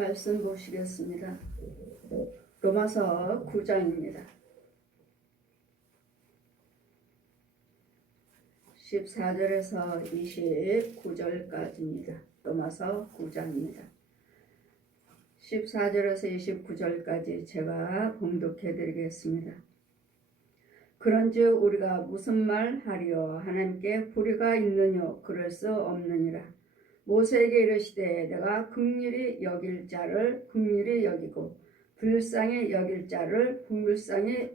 말씀 보시겠습니다. 로마서 9장입니다. 14절에서 29절까지입니다. 로마서 9장입니다. 14절에서 29절까지 제가 봉독해 드리겠습니다. 그런즉 우리가 무슨 말 하리요? 하나님께 불의가 있느뇨? 그럴 수 없느니라. 모세에게 이르시되 내가 긍휼히 여길 자를 긍휼히 여기고 불쌍히 여길 자를 불쌍히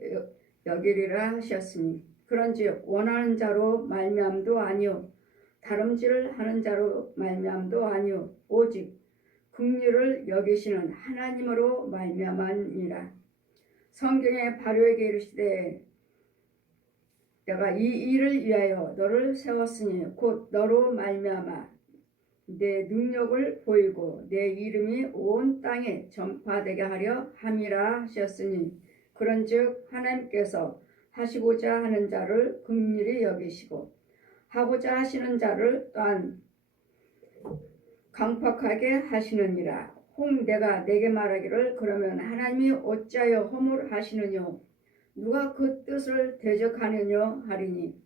여기리라 하셨으니 그런즉 원하는 자로 말미암도 아니요 다름질을 하는 자로 말미암도 아니요 오직 긍휼을 여기시는 하나님으로 말미암으니라. 성경에 바로에게 이르시되 내가 이 일을 위하여 너를 세웠으니 곧 너로 말미암아 내 능력을 보이고 내 이름이 온 땅에 전파되게 하려 함이라 하셨으니 그런즉 하나님께서 하시고자 하는 자를 긍휼히 여기시고 하고자 하시는 자를 또한 강팍하게 하시느니라. 혹 내가 내게 말하기를 그러면 하나님이 어찌하여 허물하시느뇨? 누가 그 뜻을 대적하느뇨 하리니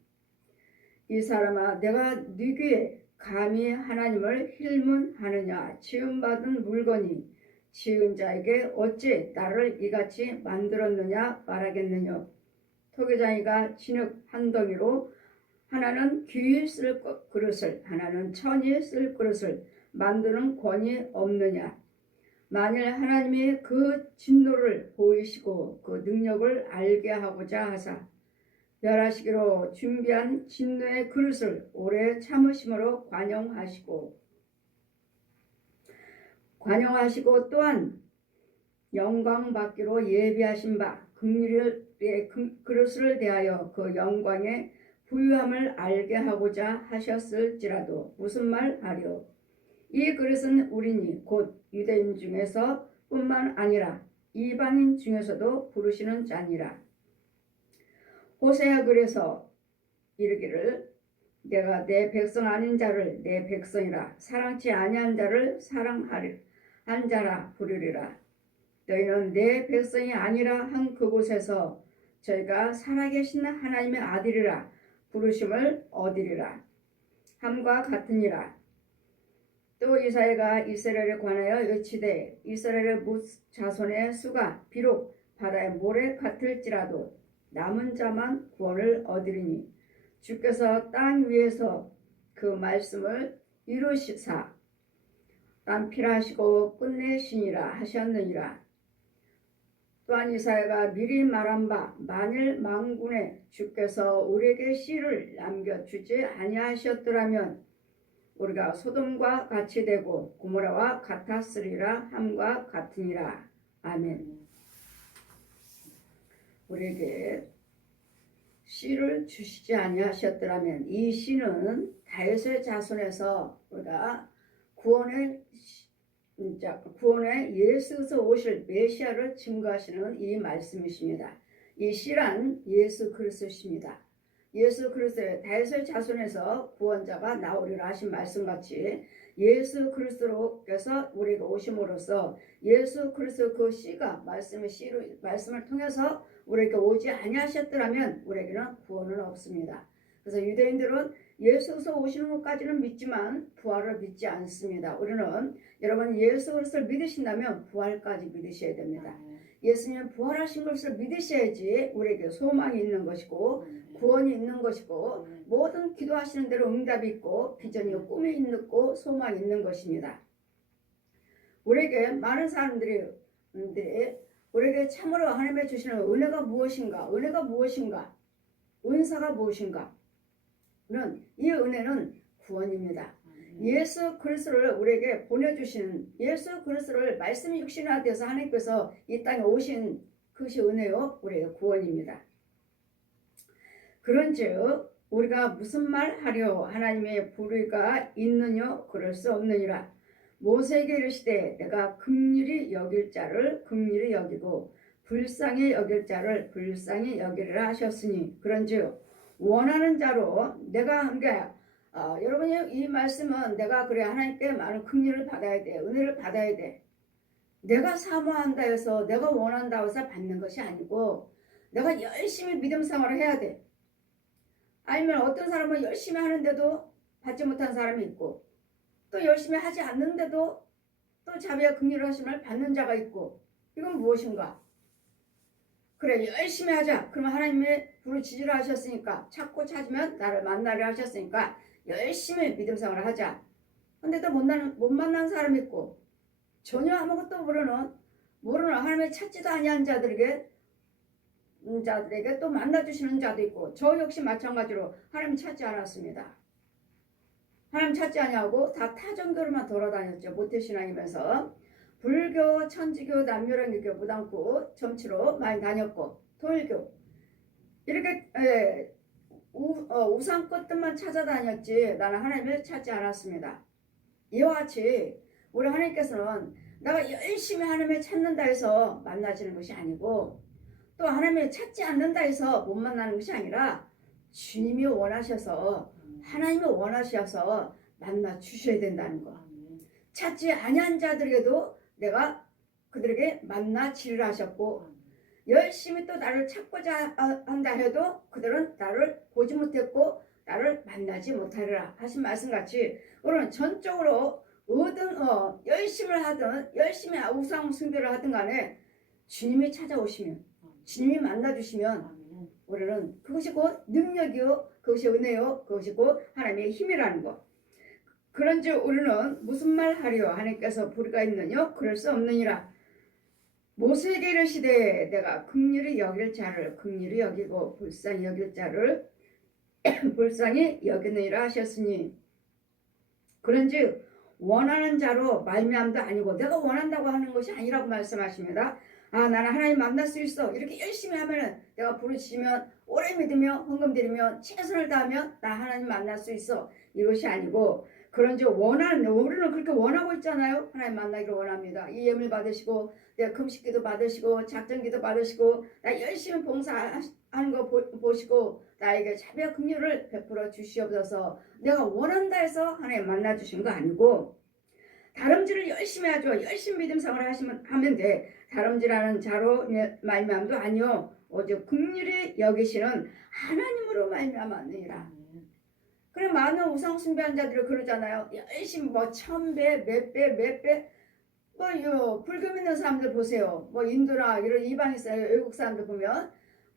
이 사람아 내가 네 귀에 감히 하나님을 힐문하느냐? 지음받은 물건이 지은 자에게 어찌 나를 이같이 만들었느냐 말하겠느냐? 토기장이가 진흙 한 덩이로 하나는 귀히 쓸 그릇을 하나는 천히 쓸 그릇을 만드는 권이 없느냐? 만일 하나님이 그 진노를 보이시고 그 능력을 알게 하고자 하사 멸하시기로 준비한 진노의 그릇을 오래 참으심으로 관용하시고 또한 영광 받기로 예비하신 바 긍휼의 그릇을 대하여 그 영광의 부유함을 알게 하고자 하셨을지라도 무슨 말 하리요? 이 그릇은 우리니 곧 유대인 중에서 뿐만 아니라 이방인 중에서도 부르시는 자니라. 호세아 글에서 이르기를 내가 내 백성 아닌 자를 내 백성이라 사랑치 아니한 자를 사랑한 자라 부르리라. 너희는 내 백성이 아니라 한 그곳에서 저희가 살아계신 하나님의 아들이라 부르심을 얻으리라 함과 같으니라. 또 이사야가 이스라엘에 관하여 외치되 이스라엘의 자손의 수가 비록 바다의 모래 같을지라도 남은 자만 구원을 얻으리니 주께서 땅 위에서 그 말씀을 이루시사 람피라하시고 끝내시니라 하셨느니라. 또한 이사야가 미리 말한 바 만일 만군의 주께서 우리에게 씨를 남겨주지 아니하셨더라면 우리가 소돔과 같이 되고 고모라와 같았으리라 함과 같으니라. 아멘. 우리에게 씨를 주시지 아니하셨더라면 이 씨는 다윗의 자손에서 우리가 구원의 예수께서 오실 메시아를 증거하시는 이 말씀이십니다. 이 씨란 예수 그리스도십니다. 예수 그리스도의 다윗의 자손에서 구원자가 나오리라 하신 말씀같이 예수 그리스도께서 우리가 오심으로써 예수 그리스도 그 씨가 말씀을 통해서 우리에게 오지 아니하셨더라면 우리에게는 구원은 없습니다. 그래서 유대인들은 예수께서 오시는 것까지는 믿지만 부활을 믿지 않습니다. 우리는 여러분 예수 그리스도를 믿으신다면 부활까지 믿으셔야 됩니다. 예수님 부활하신 것을 믿으셔야지 우리에게 소망이 있는 것이고 구원이 있는 것이고 모든 기도하시는 대로 응답이 있고 비전이 꿈이 있고 소망이 있는 것입니다. 우리에게 많은 사람들이 우리에게 참으로 하나님의 주시는 은혜가 무엇인가? 은사가 무엇인가? 이 은혜는 구원입니다. 예수 그리스도를 우리에게 보내주시는 예수 그리스도를 말씀이 육신화되어서 하나님께서 이 땅에 오신 그것이 은혜요 우리의 구원입니다. 그런즉 우리가 무슨 말 하려 하나님의 불의가 있느뇨? 그럴 수 없느니라. 모세에게 이르시되 내가 긍휼히 여길 자를 긍휼히 여기고 불쌍히 여길 자를 불쌍히 여기리라 하셨으니 그런즉 원하는 자로 내가 여러분이 이 말씀은 내가 그래 하나님께 많은 긍휼을 받아야 돼 은혜를 받아야 돼 내가 사모한다 해서 내가 원한다 해서 받는 것이 아니고 내가 열심히 믿음 생활을 해야 돼. 아니면 어떤 사람은 열심히 하는데도 받지 못한 사람이 있고 또 열심히 하지 않는데도 또 자비와 긍휼의 하심을 받는 자가 있고 이건 무엇인가? 그래 열심히 하자. 그러면 하나님의 부르짖으라 하셨으니까 찾고 찾으면 나를 만나려 하셨으니까 열심히 믿음 생활을 하자. 근데 또 못 만난 사람이 있고 전혀 아무것도 모르는 하나님의 찾지도 아니한 자들에게 또 만나주시는 자도 있고 저 역시 마찬가지로 하나님 찾지 않았습니다. 하나님 찾지 아니하고 다 타종교로만 돌아다녔죠. 모태신앙이면서 불교, 천주교, 남유랑교교, 무당교, 점치로 많이 다녔고 통일교 이렇게 우상 것들만 찾아다녔지 나는 하나님을 찾지 않았습니다. 이와 같이 우리 하나님께서는 내가 열심히 하나님을 찾는다 해서 만나지는 것이 아니고 또 하나님을 찾지 않는다 해서 못 만나는 것이 아니라 주님이 원하셔서 하나님이 원하셔서 만나 주셔야 된다는 거. 찾지 아니한 자들에게도 내가 그들에게 만나 지를 하셨고 열심히 또 나를 찾고자 한다 해도 그들은 나를 보지 못했고 나를 만나지 못하리라 하신 말씀같이 우리는 전적으로 열심히 하든 열심히 우상 숭배를 하든 간에 주님이 찾아오시면 주님이 만나주시면 우리는 그것이 곧 능력이요 그것이 은혜요 그것이 곧 하나님의 힘이라는 것. 그런즉 우리는 무슨 말 하리요 하나님께서 불의가 있느냐 그럴 수 없느니라. 모세에게 이르시되 내가 긍휼히 여길 자를 긍휼히 여기고 불쌍히 여길 자를 불쌍히 여기느니라 하셨으니 그런즉 원하는 자로 말미암도 아니고 내가 원한다고 하는 것이 아니라고 말씀하십니다. 나는 하나님 만날 수 있어 이렇게 열심히 하면은 내가 부르시면 오래 믿으며 헌금 드리며 최선을 다하면 나 하나님 만날 수 있어 이것이 아니고 그런즉 우리는 그렇게 원하고 있잖아요. 하나님 만나기를 원합니다. 이 예물 받으시고 내가 금식기도 받으시고 작전기도 받으시고 나 열심히 봉사하는 거 보시고 나에게 자비와 긍휼을 베풀어 주시옵소서. 내가 원한다 해서 하나님 만나 주신 거 아니고 다름질을 열심히 하죠. 열심히 믿음 생활을 하면 돼. 다름질하는 자로 말미암도 아니요 오직 긍휼히 여기시는 하나님으로 말미암았느니라. 그래 많은 우상 숭배한 자들이 그러잖아요. 열심히 뭐 1000배, 몇 배, 불교 믿는 사람들 보세요. 인도나 이런 이방인 외국 사람들 보면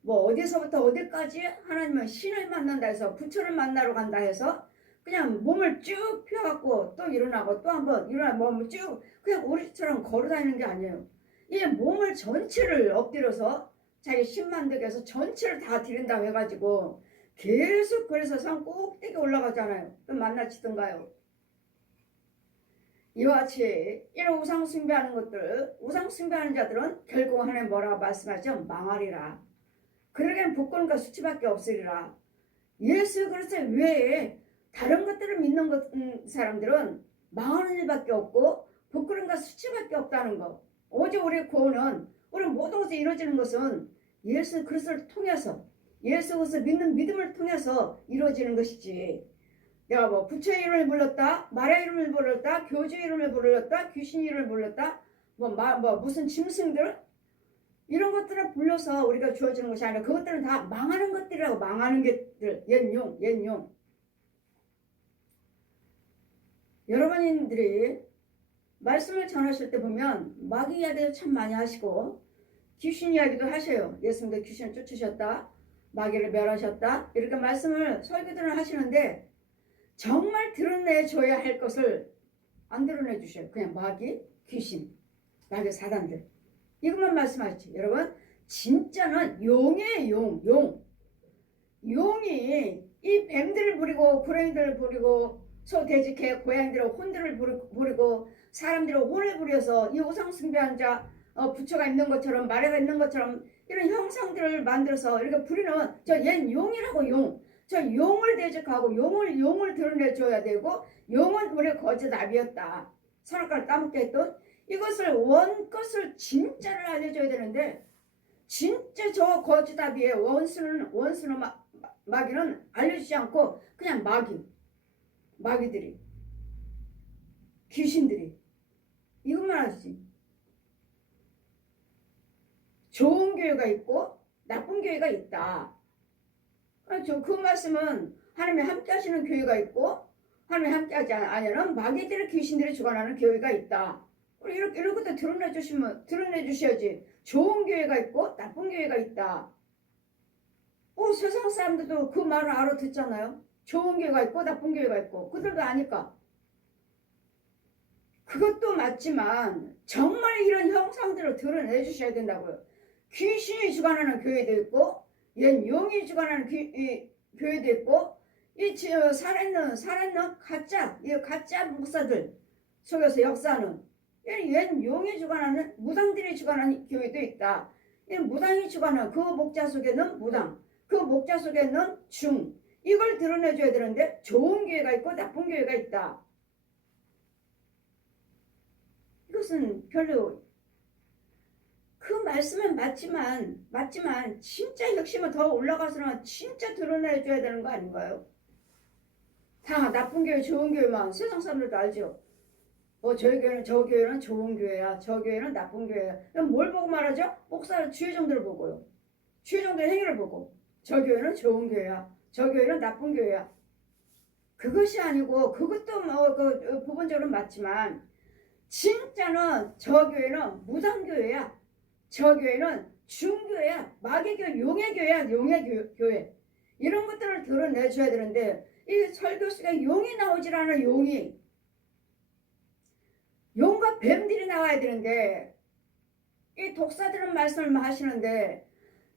어디서부터 어디까지 하나님은 신을 만난다 해서 부처를 만나러 간다 해서 그냥 몸을 쭉 펴갖고 또 일어나고 또 한번 일어나 몸을 쭉 그냥 우리처럼 걸어다니는 게 아니에요. 이 몸을 전체를 엎드려서 자기 신 만들기 위해서 전체를 다 드린다고 해가지고 계속 그래서 산 꼭대기 올라가잖아요. 그럼 만나치던가요. 이와 같이 이런 우상 숭배하는 것들 우상 숭배하는 자들은 결국 하나님 뭐라고 말씀하죠? 망하리라. 그러기엔 복권과 수치밖에 없으리라. 예수 그리스도 외에 다른 것들을 믿는 사람들은 망하는 일밖에 없고 부끄럼과 수치밖에 없다는 거. 오직 우리 구원은 우리 모든 것이 이루어지는 것은 예수 그리스도를 통해서 예수 그리스도 믿는 믿음을 통해서 이루어지는 것이지. 내가 부처의 이름을 불렀다, 마리아 이름을 불렀다, 교주 이름을 불렀다, 귀신 이름을 불렀다, 무슨 짐승들 이런 것들을 불러서 우리가 주어지는 것이 아니라 그것들은 다 망하는 것들이라고. 망하는 것들 옛용. 여러분들이 말씀을 전하실 때 보면 마귀 이야기도 참 많이 하시고 귀신 이야기도 하셔요. 예수님도 귀신을 쫓으셨다, 마귀를 멸하셨다 이렇게 말씀을 설교들을 하시는데 정말 드러내줘야 할 것을 안 드러내 주셔요. 그냥 마귀, 귀신, 마귀 사단들 이것만 말씀하시죠. 여러분 진짜는 용이에요. 용이 이 뱀들을 부리고 구렁이들을 부리고 소, 돼지, 개, 고양이들의 혼들을 부리고 사람들의 혼을 부려서 이 우상 숭배한 자 부처가 있는 것처럼 마리아가 있는 것처럼 이런 형상들을 만들어서 이렇게 부리는 저 얜 용이라고. 용. 저 용을 대적하고 용을 드러내줘야 되고 용은 우리의 거짓 나비였다. 선악과를 따먹게 했던 이것을 원것을 진짜를 알려줘야 되는데 진짜 저 거짓 나비의 원수는 마귀는 알려주지 않고 그냥 마귀들이 귀신들이 이것만 하지. 좋은 교회가 있고 나쁜 교회가 있다. 그 말씀은 하나님이 함께 하시는 교회가 있고 하나님이 함께 하지 않으면 마귀들의 귀신들이 주관하는 교회가 있다. 우리 이런 것도 드러내 주셔야지. 좋은 교회가 있고 나쁜 교회가 있다. 세상 사람들도 그 말을 알아듣잖아요. 좋은 교회가 있고 나쁜 교회가 있고 그들도 아니까. 그것도 맞지만 정말 이런 형상들을 드러내 주셔야 된다고요. 귀신이 주관하는 교회도 있고 옛 용이 주관하는 교회도 있고 이 살아있는 가짜 목사들 속에서 역사하는 옛 용이 주관하는 무당들이 주관하는 교회도 있다. 이 무당이 주관하는 그 목자 속에는 무당, 그 목자 속에는 중, 이걸 드러내줘야 되는데 좋은 교회가 있고 나쁜 교회가 있다. 이것은 별로 그 말씀은 맞지만 진짜 핵심은 더 올라가서는 진짜 드러내줘야 되는 거 아닌가요? 다 나쁜 교회 좋은 교회만 세상 사람들도 알죠. 저희 교회는 저 교회는 좋은 교회야, 저 교회는 나쁜 교회야. 그럼 뭘 보고 말하죠? 목사 주의 정도를 보고요. 주의 정도의 행위를 보고 저 교회는 좋은 교회야, 저 교회는 나쁜 교회야. 그것이 아니고 그것도 그 부분적으로 맞지만 진짜는 저 교회는 무당교회야, 저 교회는 중교회야, 마귀교회, 용의교회야, 용의교회. 이런 것들을 드러내줘야 되는데 이 설교 속에 용이 나오질 않아. 용과 뱀들이 나와야 되는데 이 독사들은 말씀을 하시는데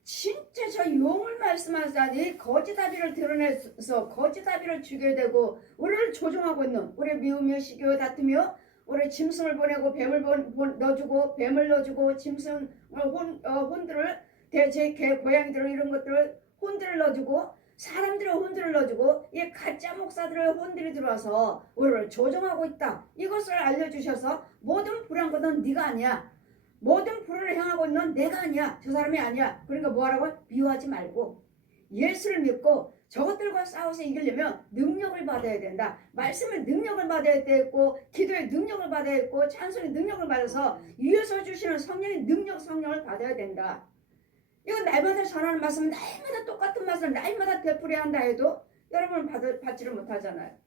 진짜 저 용을 말씀하자니 거짓아비를 드러내서 거짓아비를 주게 되고 우리를 조종하고 있는, 우리 미우며 시기와 다투며 우리 짐승을 보내고 뱀을 넣어주고 뱀을 넣어주고 짐승 혼들을 돼지 개 고양이들 이런 것들을 혼들을 넣어주고 사람들의 혼들을 넣어주고 이 가짜 목사들의 혼들이 들어와서 우리를 조종하고 있다. 이것을 알려주셔서 모든 불의한 것은 네가 아니야. 모든 불의를 행하고 있는 내가 아니야. 저 사람이 아니야. 그러니까 뭐하라고? 미워하지 말고 예수를 믿고 저것들과 싸워서 이기려면 능력을 받아야 된다. 말씀의 능력을 받아야 되고 기도의 능력을 받아야 되고 찬송의 능력을 받아서 위에서 주시는 성령의 성령을 받아야 된다. 이건 날마다 전하는 말씀은 날마다 똑같은 말씀을 날마다 되풀이한다 해도 여러분은 받지를 못하잖아요.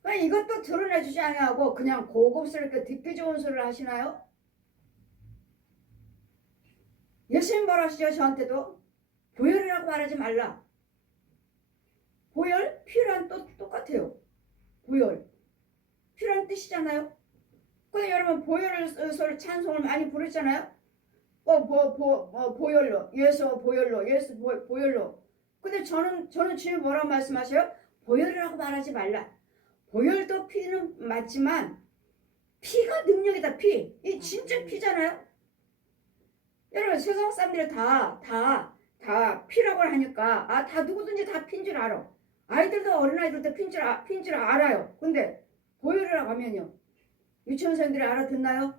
그러니까 이것도 드러내주지 않고 그냥 고급스럽게 듣기 좋은 소리를 하시나요? 예수님 뭐라 하시죠? 저한테도 보혈이라고 말하지 말라. 보혈? 피란 또 똑같아요. 보혈. 피란 뜻이잖아요. 근데 여러분 보혈을 서로 찬송을 많이 부르잖아요. 보혈로. 예수 보혈로. 예수 보혈로. 근데 저는 주님 뭐라고 말씀하세요? 보혈이라고 말하지 말라. 보혈도 피는 맞지만 피가 능력이다. 피. 이 진짜 피잖아요. 여러분 세상 사람들이 다 피라고 하니까 다 누구든지 다 피인 줄 알아. 아이들도 어린아이들도 피인 줄 알아요. 근데 보혈이라고 하면요. 유치원생들이 알아듣나요?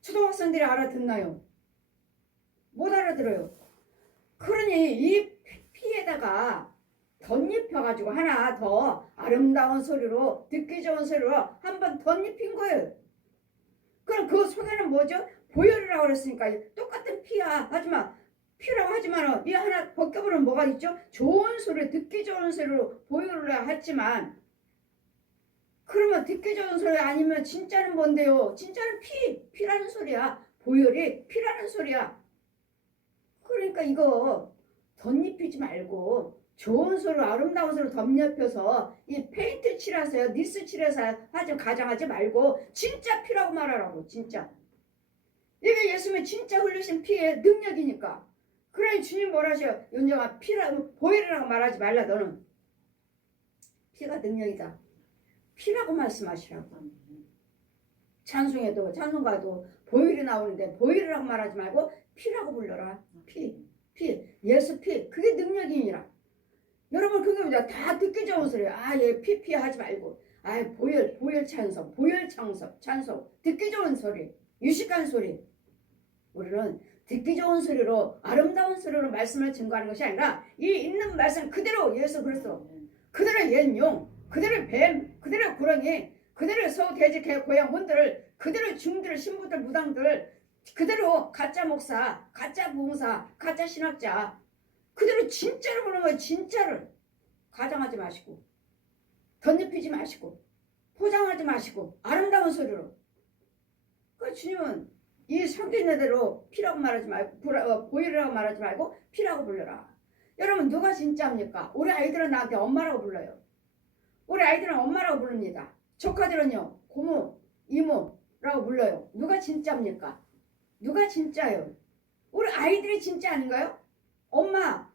초등학생들이 알아듣나요? 못 알아들어요. 그러니 이 피에다가 덧입혀가지고 하나 더 아름다운 소리로 듣기 좋은 소리로 한번 덧입힌 거예요. 그럼 그 속에는 뭐죠? 보혈이라고 그랬으니까 똑같은 피야. 하지만 피라고 하지만 이 하나 벗겨보면 뭐가 있죠? 좋은 소리, 듣기 좋은 소리로 보혈을 했지만 그러면 듣기 좋은 소리 아니면 진짜는 뭔데요? 진짜는 피라는 소리야. 보혈이 피라는 소리야. 그러니까 이거 덧입히지 말고 좋은 소리로 아름다운 소리로 덧입혀서 이 페인트 칠하세요. 니스 칠해서 가장하지 말고 진짜 피라고 말하라고. 진짜. 이게 예수님의 진짜 흘리신 피의 능력이니까. 그러니 주님 뭐라 하셔요? 윤정아 보혈이라고 말하지 말라. 너는 피가 능력이다. 피라고 말씀하시라고. 찬송에도 찬송가도 보혈이 나오는데 보혈이라고 말하지 말고 피라고 불러라. 피. 예수 피. 그게 능력이니라. 여러분 그겁니다. 다 듣기 좋은 소리야. 얘 피 하지 말고. 보혈 찬송. 보혈 찬송. 듣기 좋은 소리. 유식한 소리. 우리는 듣기 좋은 소리로 아름다운 소리로 말씀을 증거하는 것이 아니라 이 있는 말씀 그대로 예수 그리스도, 그대로 옛 용, 그대로 뱀, 그대로 구렁이, 그대로 소, 돼지, 개, 고양, 혼들을, 그대로 중들, 신부들, 무당들 그대로 가짜 목사, 가짜 부흥사, 가짜 신학자 그대로 진짜를 보는 거예요. 진짜를. 가장하지 마시고 덧입히지 마시고 포장하지 마시고 아름다운 소리로. 그 주님은 이 성경 있는 대로 피라고 말하지 말고 보이라고 말하지 말고 피라고 불러라. 여러분 누가 진짜입니까? 우리 아이들은 나한테 엄마라고 불러요. 우리 아이들은 엄마라고 부릅니다. 조카들은요 고모, 이모라고 불러요. 누가 진짜입니까? 누가 진짜예요? 우리 아이들이 진짜 아닌가요? 엄마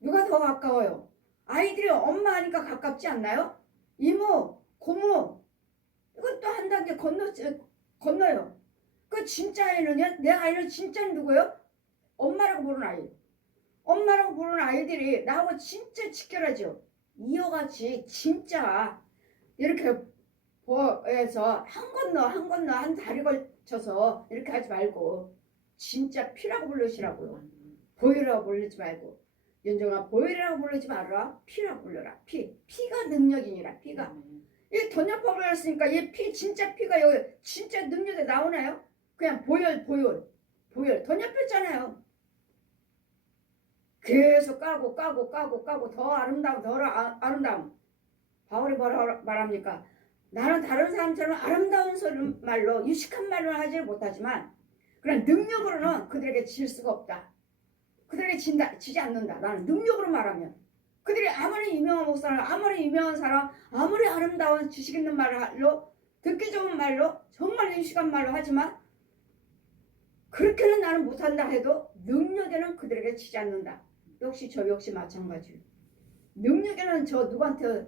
누가 더 가까워요? 아이들이 엄마 하니까 가깝지 않나요? 이모, 고모 이것도 한 단계 건너요. 그 진짜 아이는요? 내 아이는 진짜는 누구예요? 엄마라고 부르는 아이. 엄마라고 부르는 아이들이 나하고 진짜 직결하죠. 이어같이 진짜 이렇게 보여서 한 건너 한 다리 걸쳐서 이렇게 하지 말고 진짜 피라고 부르시라고요. 보이라고 부르지 말고. 윤정아 보이라고 부르지 말아라. 피라고 불러라. 피가 능력이니라. 피가 이 번역법을 했으니까 이 피 진짜 피가 여기 진짜 능력에 나오나요? 그냥 보혈 번역했잖아요. 계속 까고 더 아름다움. 바울이 뭐라 말합니까? 나는 다른 사람처럼 아름다운 소리 말로 유식한 말로 하지 못하지만 그런 능력으로는 그들에게 질 수가 없다. 그들에게 지지 않는다. 나는 능력으로 말하면 그들이 아무리 유명한 목사는 아무리 유명한 사람 아무리 아름다운 지식 있는 말로 듣기 좋은 말로 정말 유식한 말로 하지만 그렇게는 나는 못한다 해도 능력에는 그들에게 지지 않는다. 역시 저 역시 마찬가지예요. 능력에는 저 누구한테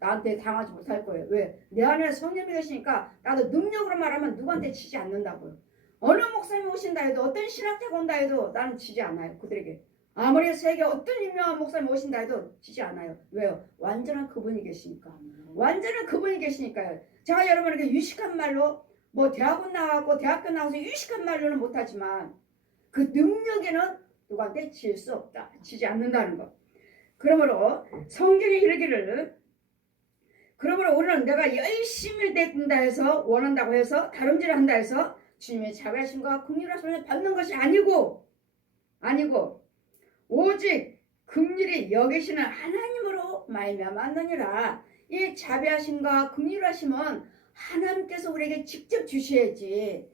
나한테 당하지 못할 거예요. 왜? 내 안에 성령이 계시니까 나도 능력으로 말하면 누구한테 지지 않는다고요. 어느 목사님이 오신다 해도 어떤 신학자가 온다 해도 나는 지지 않아요. 그들에게. 아무리 세계 어떤 유명한 목사님이 오신다 해도 지지 않아요. 왜요? 완전한 그분이 계시니까. 완전한 그분이 계시니까요. 제가 여러분에게 유식한 말로 뭐 대학원 나왔고 대학교 나와서 유식한 말로는 못하지만 그 능력에는 누구한테 질 수 없다. 지지 않는다는 것. 그러므로 성경에 이르기를 그러므로 우리는 내가 열심히 된다 해서 원한다고 해서 다름질을 한다 해서 주님의 자비하심과 긍휼하심을 받는 것이 아니고 오직 긍휼히 여기시는 하나님으로 말미암았느니라. 이 자비하심과 긍휼하심은 하나님께서 우리에게 직접 주셔야지.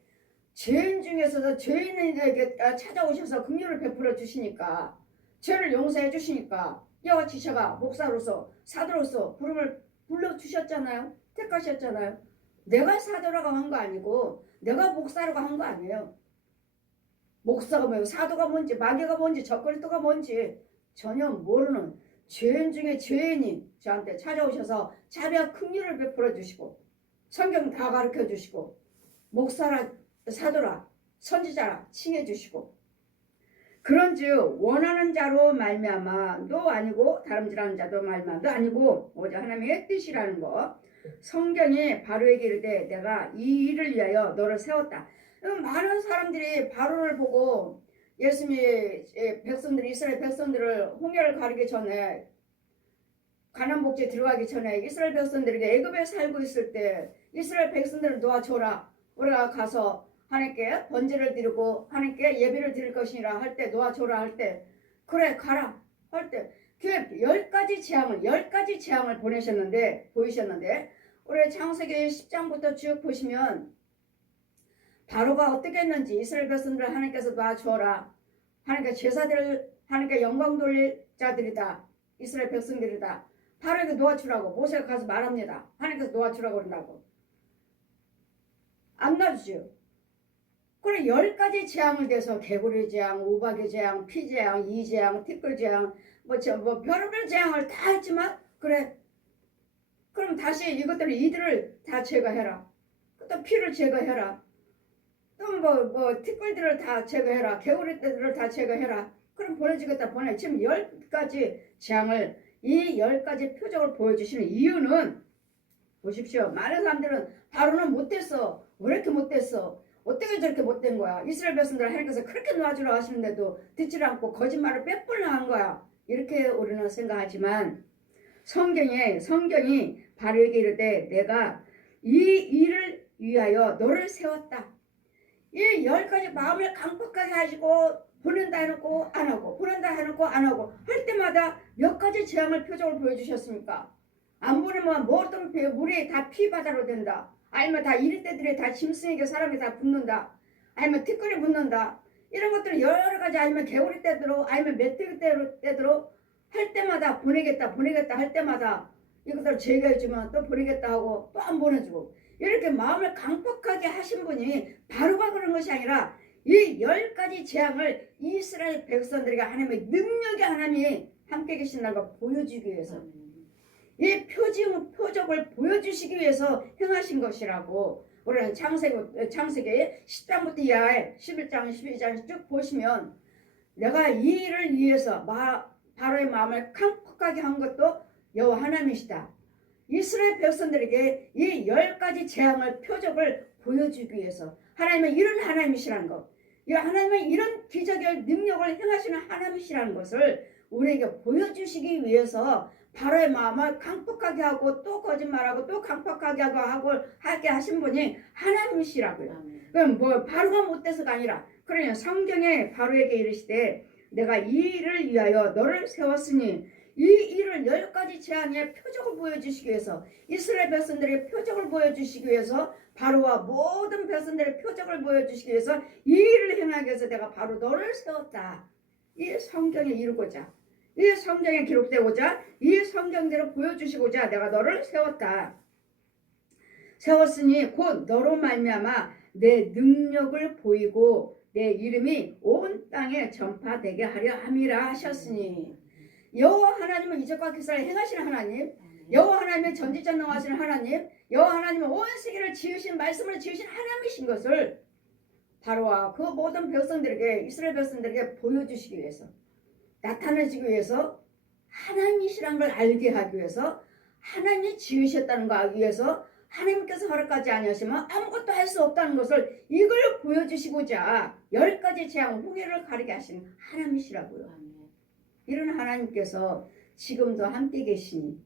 죄인 중에서도 죄인에게 찾아오셔서 긍휼을 베풀어 주시니까 죄를 용서해 주시니까 이와 같이 제가 목사로서 사도로서 부름을 불러주셨잖아요. 택하셨잖아요. 내가 사도라고 한 거 아니고 내가 목사라고 한 거 아니에요. 목사가 뭐예요? 사도가 뭔지 마귀가 뭔지 적그리스도가 뭔지 전혀 모르는 죄인 중에 죄인이 저한테 찾아오셔서 자비와 긍휼을 베풀어 주시고 성경 다 가르쳐 주시고 목사라 사도라 선지자라 칭해 주시고 그런즉 원하는 자로 말미암아도 아니고 다름질하는 자도 말미암아도 아니고 오직 하나님의 뜻이라는 거. 성경이 바로에게 이르되 내가 이 일을 위하여 너를 세웠다. 많은 사람들이 바로를 보고 예수님의 백성들이 이스라엘 백성들을 홍해를 가르기 전에 가나안 복지에 들어가기 전에 이스라엘 백성들에게 애굽에 살고 있을 때 이스라엘 백성들을 놓아줘라. 우리가 가서 하나님께 번제를 드리고 하나님께 예배를 드릴 것이니라 할 때 놓아줘라 할 때 그래 가라 할 때 그 10가지 재앙을 보이셨는데 우리 창세기 10장부터 쭉 보시면 바로가 어떻게 했는지 이스라엘 백성들을 하나님께서 놔주어라. 하나님께 제사들을 하나님께 영광 돌릴 자들이다. 이스라엘 백성들이다. 바로에게 놓아주라고 모세가 가서 말합니다. 하나님께서 놓아주라고 그런다고. 안 놔주죠. 그래 10가지 재앙을 대서 개구리 재앙, 우박의 재앙, 피 재앙, 이 재앙, 티끌 재앙 뭐 별별 재앙을 다 했지만 그래 그럼 다시 이들을 다 제거해라. 또 피를 제거해라. 또 티끌들을 다 제거해라. 개구리들을 다 제거해라. 그럼 보내주겠다 보내. 지금 10가지 재앙을 이 10가지 표적을 보여주시는 이유는 보십시오. 많은 사람들은 바로는 못됐어. 왜 이렇게 못됐어? 어떻게 저렇게 못된 거야? 이스라엘 백성들 하나님께서 그렇게 놔주라 하시는데도 듣지 않고 거짓말을 빼뿔나 한 거야. 이렇게 우리는 생각하지만 성경이 바로에게 이르되 내가 이 일을 위하여 너를 세웠다. 이 10가지 마음을 강팍하게 하시고 보낸다 해놓고 안 하고 보낸다 해놓고 안 하고 할 때마다 몇 가지 재앙을 표적을 보여주셨습니까? 안 보내면 모든 물이 다 피바다로 된다. 아니면 다 이리 때들이 다 짐승에게 사람이 다 붙는다. 아니면 티끌이 붙는다. 이런 것들은 여러 가지 아니면 개구리 때대로 아니면 메뚜기 때대로 할 때마다 보내겠다 할 때마다 이것들 제거해주면 또 보내겠다 하고 또 안 보내주고 이렇게 마음을 강팍하게 하신 분이 바로가 그런 것이 아니라 이 10가지 재앙을 이스라엘 백성들에게 하나님의 능력의 하나님이 함께 계신다는 걸 보여주기 위해서 이 표적을 보여주시기 위해서 행하신 것이라고 우리는 창세기 10장부터 이하에 11장 12장 쭉 보시면 내가 이 일을 위해서 바로의 마음을 강팍하게 한 것도 여호와 하나님이시다. 이스라엘 백성들에게 이 10가지 재앙을 표적을 보여주기 위해서 하나님은 이런 하나님이시라는 것, 하나님은 이런 기적의 능력을 행하시는 하나님이시라는 것을 우리에게 보여주시기 위해서 바로의 마음을 강팍하게 하고 또 거짓말하고 또 강팍하게 하게 하신 분이 하나님이시라고요. 그럼 뭐 바로가 못돼서가 아니라 그러냐 성경에 바로에게 이르시되 내가 이 일을 위하여 너를 세웠으니 이 일을 10가지 재앙의 표적을 보여주시기 위해서 이스라엘 백성들의 표적을 보여주시기 위해서 바로와 모든 백성들의 표적을 보여주시기 위해서 이 일을 행하기 위해서 내가 바로 너를 세웠다. 이 성경에 이루고자 이 성경에 기록되고자 이 성경대로 보여주시고자 내가 너를 세웠다. 세웠으니 곧 너로 말미암아 내 능력을 보이고 내 이름이 온 땅에 전파되게 하려 함이라 하셨으니 여호와 하나님은 이적과 기사를 행하시는 하나님, 여호와 하나님은 전지전능하시는 하나님, 여호와 하나님은 온 세계를 지으신 말씀을 지으신 하나님이신 것을 바로와 그 모든 백성들에게 이스라엘 백성들에게 보여주시기 위해서 나타내시기 위해서 하나님이시라는 걸 알게 하기 위해서 하나님이 지으셨다는 걸 알기 위해서 하나님께서 허락하지 아니하시면 아무것도 할 수 없다는 것을 이걸 보여주시고자 10가지 재앙 후회를 가리게 하시는 하나님이시라고요. 이런 하나님께서 지금도 함께 계시니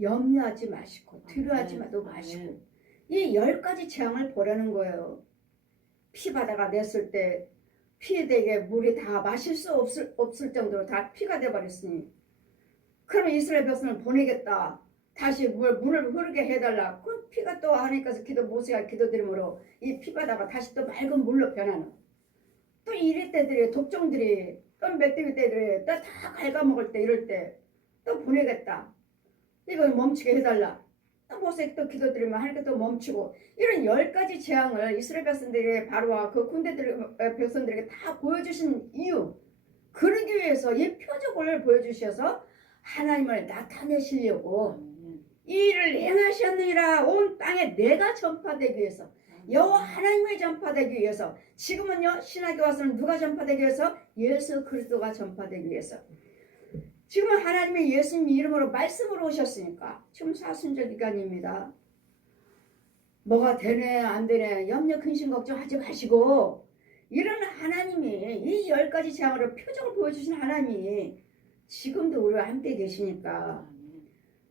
염려하지 마시고 두려워하지 마시고 이 10가지 재앙을 보라는 거예요. 피바다가 냈을 때 피에게 물이 다 마실 수 없을 정도로 다 피가 돼버렸으니 그러면 이스라엘 백성을 보내겠다. 다시 물을 흐르게 해달라. 그 피가 또 하나님께서 모세가 기도드림으로 이 피바다가 다시 또 맑은 물로 변하는 또 이리 때들이 독종들이 또 메뚜기 때들이 또 다 갉아먹을 때 이럴 때 또 보내겠다. 이걸 멈추게 해달라. 또 모세 또 기도드리면 하나님께 또 멈추고 이런 10가지 재앙을 이스라엘 백성들에게 바로와 그 백성들에게 다 보여주신 이유 그러기 위해서 이 표적을 보여주셔서 하나님을 나타내시려고 이 일을 행하셨느니라. 온 땅에 내가 전파되기 위해서 여호와 하나님의 전파되기 위해서 지금은요 신학에 와서는 누가 전파되기 위해서 예수 그리스도가 전파되기 위해서 지금은 하나님의 예수님 이름으로 말씀으로 오셨으니까 지금 사순절 기간입니다. 뭐가 되네 안 되네 염려 근심 걱정하지 마시고 이런 하나님이 이 10가지 재앙으로 표적을 보여주신 하나님이 지금도 우리와 함께 계시니까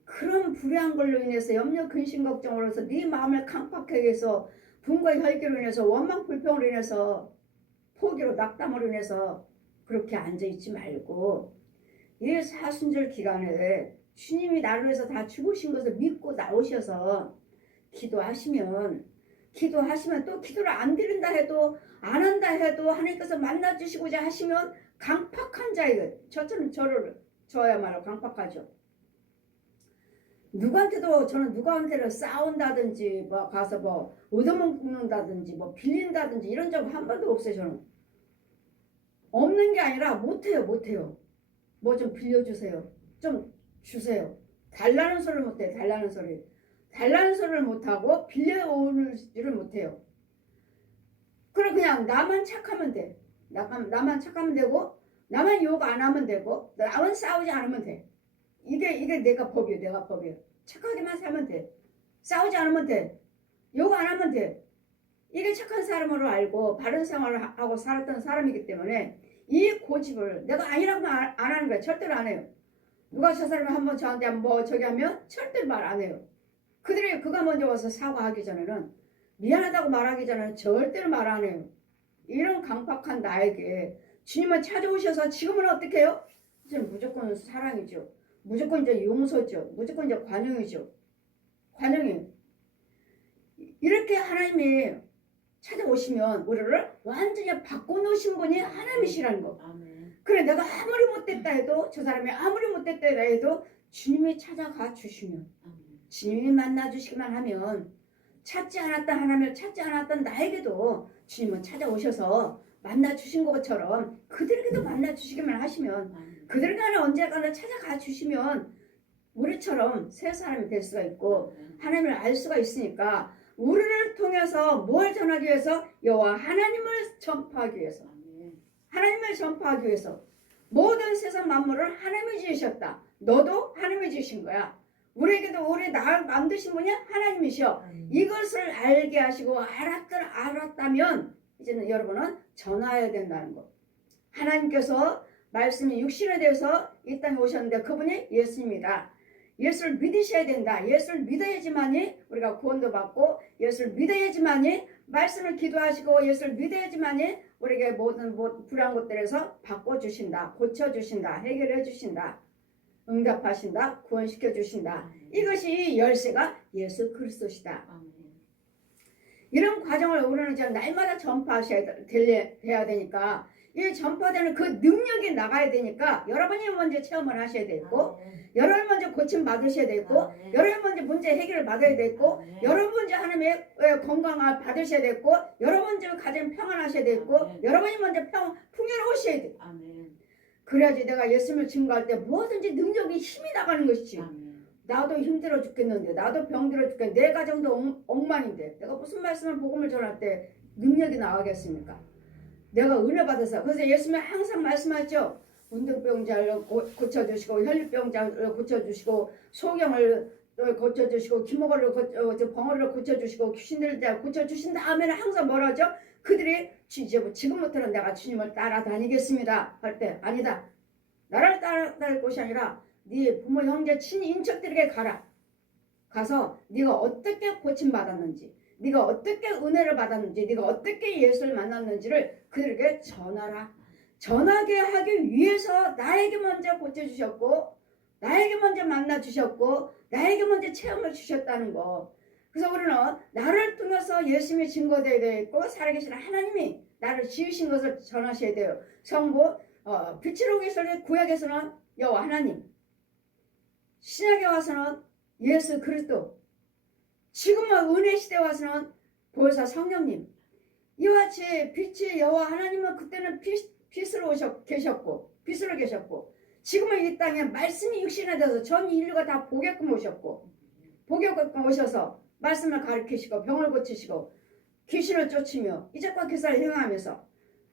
그런 불의한 걸로 인해서 염려 근심 걱정으로 해서 네 마음을 강팍하게 해서 분과 혈기로 인해서 원망 불평으로 인해서 포기로 낙담으로 인해서 그렇게 앉아있지 말고 이 사순절 기간에 주님이 나를 위해서 다 죽으신 것을 믿고 나오셔서 기도하시면 또 기도를 안 드린다 해도 안 한다 해도 하나님께서 만나주시고자 하시면 강팍한 자예요. 저야말로 강팍하죠. 저는 누구한테도 싸운다든지 뭐 가서 뭐 얻어먹는다든지 뭐 빌린다든지 이런 적 한 번도 없어요. 저는 없는 게 아니라 못해요. 뭐 좀 빌려주세요. 좀 주세요. 달라는 소리를 못해요. 달라는 소리를 못하고 빌려오는 일을 못해요. 그럼 그냥 나만 착하면 돼. 나만 착하면 되고 나만 욕 안 하면 되고 나만 싸우지 않으면 돼. 이게 내가 법이에요. 착하게만 살면 돼. 싸우지 않으면 돼. 욕 안 하면 돼. 이게 착한 사람으로 알고 바른 생활을 하고 살았던 사람이기 때문에 이 고집을 내가 아니라고 안 하는 거야. 절대로 안 해요. 누가 저 사람이 한번 저한테 뭐 저기 하면 절대로 말 안 해요. 그가 먼저 와서 사과하기 전에는 미안하다고 말하기 전에 절대로 말 안 해요. 이런 강팍한 나에게 주님은 찾아오셔서 지금은 어떻게 해요? 이제 무조건 사랑이죠. 무조건 이제 용서죠. 무조건 이제 관용이죠. 관용이. 이렇게 하나님이 찾아오시면 우리를 완전히 바꿔놓으신 분이 하나님이시라는 거. 그래 내가 아무리 못됐다 해도 저 사람이 아무리 못됐다 해도 주님이 찾아가 주시면 주님이 만나 주시기만 하면 찾지 않았던 하나님을 찾지 않았던 나에게도 주님은 찾아오셔서 만나 주신 것처럼 그들에게도 만나 주시기만 하시면 그들에게는 언제가나 찾아가 주시면 우리처럼 새 사람이 될 수가 있고 하나님을 알 수가 있으니까 우리를 통해서 뭘 전하기 위해서? 여호와 하나님을 전파하기 위해서. 하나님을 전파하기 위해서. 모든 세상 만물을 하나님이 지으셨다. 너도 하나님이 지으신 거야. 우리에게도 우리 나를 만드신 분이 하나님이셔. 이것을 알게 하시고 알았다면 이제는 여러분은 전화해야 된다는 거. 하나님께서 말씀이 육신에 대해서 이 땅에 오셨는데 그분이 예수입니다. 예수를 믿으셔야 된다. 예수를 믿어야지만이 우리가 구원도 받고 예수를 믿어야지만이 말씀을 기도하시고 예수를 믿어야지만이 우리에게 모든 불안한 것들에서 바꿔주신다. 고쳐주신다. 해결해주신다. 응답하신다. 구원시켜주신다. 이것이 열쇠가 예수 그리스도시다. 이런 과정을 우리는 이제 날마다 전파하셔야 돼야 되니까 이 전파되는 그 능력이 나가야 되니까 여러분이 먼저 체험을 하셔야 되고 여러분 먼저 고침 받으셔야 되고 여러분 먼저 문제 해결을 받아야 되고 여러분 먼저 하나님의 건강을 받으셔야 되고 여러분 먼저 가정 평안하셔야 되고 여러분이 먼저 풍요로우셔야 돼. 그래야지 내가 예수님을 증거할 때 뭐든지 능력이 힘이 나가는 것이지. 나도 힘들어 죽겠는데 나도 병들어 죽겠는데 내 가정도 엉망인데 내가 무슨 말씀을 복음을 전할 때 능력이 나가겠습니까? 내가 은혜 받아서. 그래서 예수님이 항상 말씀하죠. 운동병자를 고쳐주시고 혈류병자를 고쳐주시고 소경을 고쳐주시고 기모거를 벙어리를 고쳐주시고 귀신들을 고쳐주신 다음에는 항상 뭐라 하죠? 그들이 지금부터는 내가 주님을 따라다니겠습니다 할 때 아니다. 나를 따라다닐 것이 아니라 네 부모 형제 친인척들에게 가라. 가서 네가 어떻게 고침받았는지 네가 어떻게 은혜를 받았는지 네가 어떻게 예수를 만났는지를 그들에게 전하라. 전하게 하기 위해서 나에게 먼저 고쳐주셨고 나에게 먼저 만나주셨고 나에게 먼저 체험을 주셨다는 거. 그래서 우리는 나를 통해서 예수님이 증거되어야 되고 살아계신 하나님이 나를 지으신 것을 전하셔야 돼요. 성부 빛으로 계시는 구약에서는 여호와 하나님, 신약에 와서는 예수 그리스도, 지금은 은혜 시대에 와서는 보혜사 성령님. 이와 같이 빛이 여호와 하나님은 그때는 빛으로 계셨고 지금은 이 땅에 말씀이 육신에 대해서 전 인류가 다 보게끔 오셨고 보게끔 오셔서 말씀을 가르치시고 병을 고치시고 귀신을 쫓으며 이적과 기사를 행하면서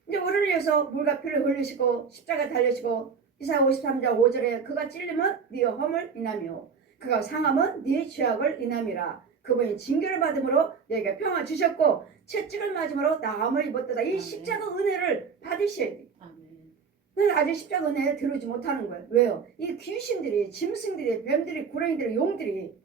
이제 우리를 위해서 물과 피를 흘리시고 십자가 달리시고 이사야 53장 5절에 그가 찔리면 네 허물 인하며 그가 상함은 네 죄악을 인함이라. 그분이 징계를 받음으로 너에게 평화 주셨고 채찍을 맞음으로 나음을 입었다. 이 십자가 은혜를 받으셔야 돼. 근데 아직 십자가 은혜 들어오지 못하는 거예요. 왜요? 이 귀신들이 짐승들이 뱀들이 구렁이들이 용들이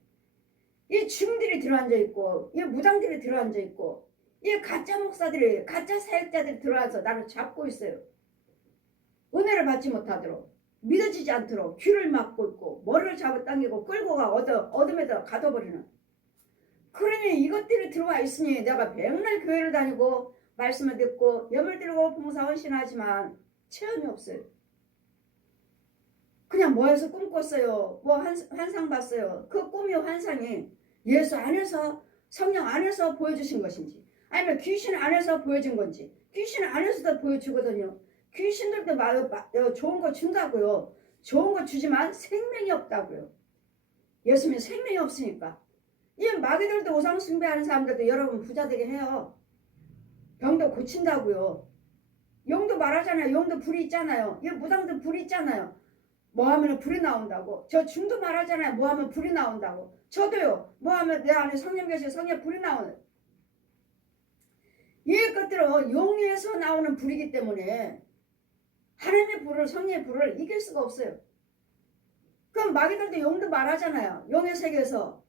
이 중들이 들어앉아 있고 이 무당들이 들어앉아 있고 이 가짜 목사들이 가짜 사역자들이 들어와서 나를 잡고 있어요. 은혜를 받지 못하도록 믿어지지 않도록 귀를 막고 있고 머리를 잡아당기고 끌고 가 어둠에다 가둬버리는. 그러니 이것들이 들어와 있으니 내가 맨날 교회를 다니고 말씀을 듣고 예물 드리고 봉사 헌신하지만 체험이 없어요. 그냥 뭐해서 꿈꿨어요. 뭐 환상 봤어요. 그 꿈이 환상이 예수 안에서 성령 안에서 보여주신 것인지 아니면 귀신 안에서 보여준 건지. 귀신 안에서도 보여주거든요. 귀신들도 좋은 거 준다고요. 좋은 거 주지만 생명이 없다고요. 예수님이 생명이 없으니까. 이 마귀들도 우상 숭배하는 사람들도 여러분 부자 되게 해요. 병도 고친다고요. 용도 말하잖아요. 용도 불이 있잖아요. 이 무당도 불이 있잖아요. 뭐 하면 불이 나온다고. 저 중도 말하잖아요. 뭐 하면 불이 나온다고. 저도요. 뭐 하면 내 안에 성령 계신 성령에 불이 나오는. 이 것들은 용에서 나오는 불이기 때문에 하나님의 불을 성령의 불을 이길 수가 없어요. 그럼 마귀들도 용도 말하잖아요. 용의 세계에서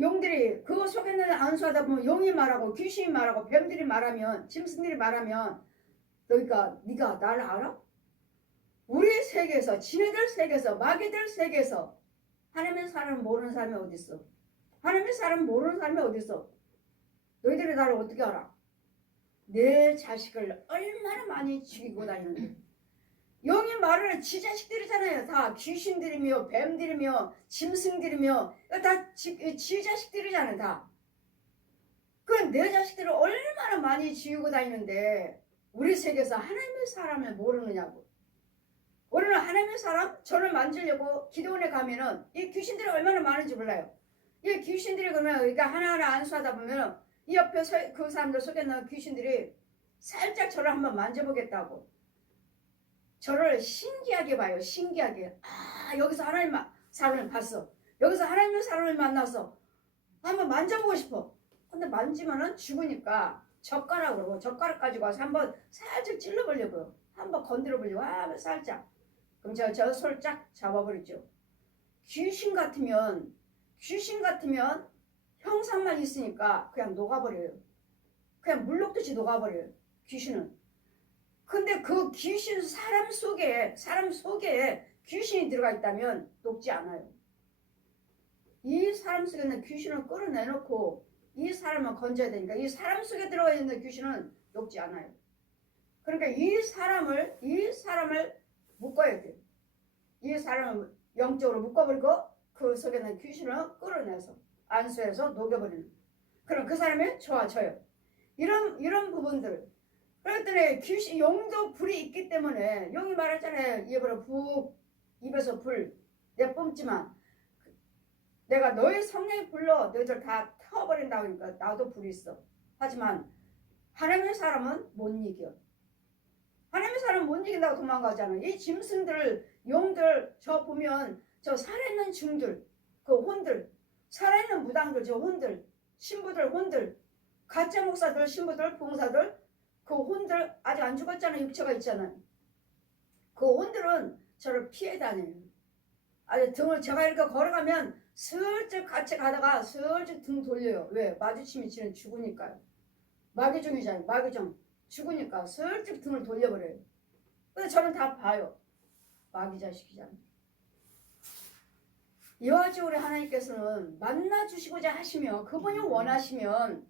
용들이 그거 속에는 안수하다 보면 용이 말하고 귀신이 말하고 뱀들이 말하면 짐승들이 말하면 너희가 네가 나를 알아? 우리 세계에서 지네들 세계에서 마귀들 세계에서 하나님의 사람 모르는 사람이 어디 있어? 하나님의 사람 모르는 사람이 어디 있어? 너희들이 나를 어떻게 알아? 내 자식을 얼마나 많이 죽이고 다니는데 영이 말을 지 자식들이잖아요. 다 귀신들이며 뱀들이며 짐승들이며 다 지 자식들이잖아요. 다. 그럼 내 자식들을 얼마나 많이 지우고 다니는데 우리 세계에서 하나님의 사람을 모르느냐고. 우리는 하나님의 사람 저를 만지려고 기도원에 가면은 이 귀신들이 얼마나 많은지 몰라요. 이 귀신들이 그러면 그러니까 하나하나 안수하다 보면 이 옆에 그 사람들 속에 있는 귀신들이 살짝 저를 한번 만져보겠다고. 저를 신기하게 봐요. 신기하게. 아, 여기서 하나님 사람을 봤어. 여기서 하나님의 사람을 만나서 한번 만져보고 싶어. 근데 만지면은 죽으니까 젓가락으로 젓가락 가지고 와서 한번 살짝 찔러보려고요. 한번 건드려 보려고. 아, 살짝. 그럼 저 손을 쫙 잡아버렸죠. 귀신 같으면 형상만 있으니까 그냥 녹아버려요. 그냥 물녹듯이 녹아버려요. 귀신은. 근데 그 귀신 사람 속에 귀신이 들어가 있다면 녹지 않아요. 이 사람 속에 있는 귀신을 끌어내놓고 이 사람을 건져야 되니까 이 사람 속에 들어가 있는 귀신은 녹지 않아요. 그러니까 이 사람을 묶어야 돼요. 이 사람을 영적으로 묶어버리고 그 속에 있는 귀신을 끌어내서 안수해서 녹여버리는. 그럼 그 사람이 좋아져요. 이런 부분들. 그랬더니 귀신 용도 불이 있기 때문에 용이 말했잖아요. 입에서 불 내가 뿜지만 내가 너의 성령의 불로 너희들 다 태워버린다고 하니까 나도 불이 있어. 하지만 하나님의 사람은 못 이겨. 하나님의 사람은 못 이긴다고 도망가잖아요. 이 짐승들 용들 저 보면 저 살아있는 중들 그 혼들 살아있는 무당들 저 혼들 신부들 혼들 가짜 목사들 신부들 봉사들 그 혼들 아직 안 죽었잖아요. 육체가 있잖아요. 그 혼들은 저를 피해 다녀요. 아주 등을 제가 이렇게 걸어가면 슬쩍 같이 가다가 슬쩍 등 돌려요. 왜? 마주치면 지는 죽으니까요. 마귀종이잖아요. 마귀종. 죽으니까 슬쩍 등을 돌려버려요. 근데 저는 다 봐요. 마귀 자식이잖아요. 이와 같이 우리 하나님께서는 만나주시고자 하시며 그분이 원하시면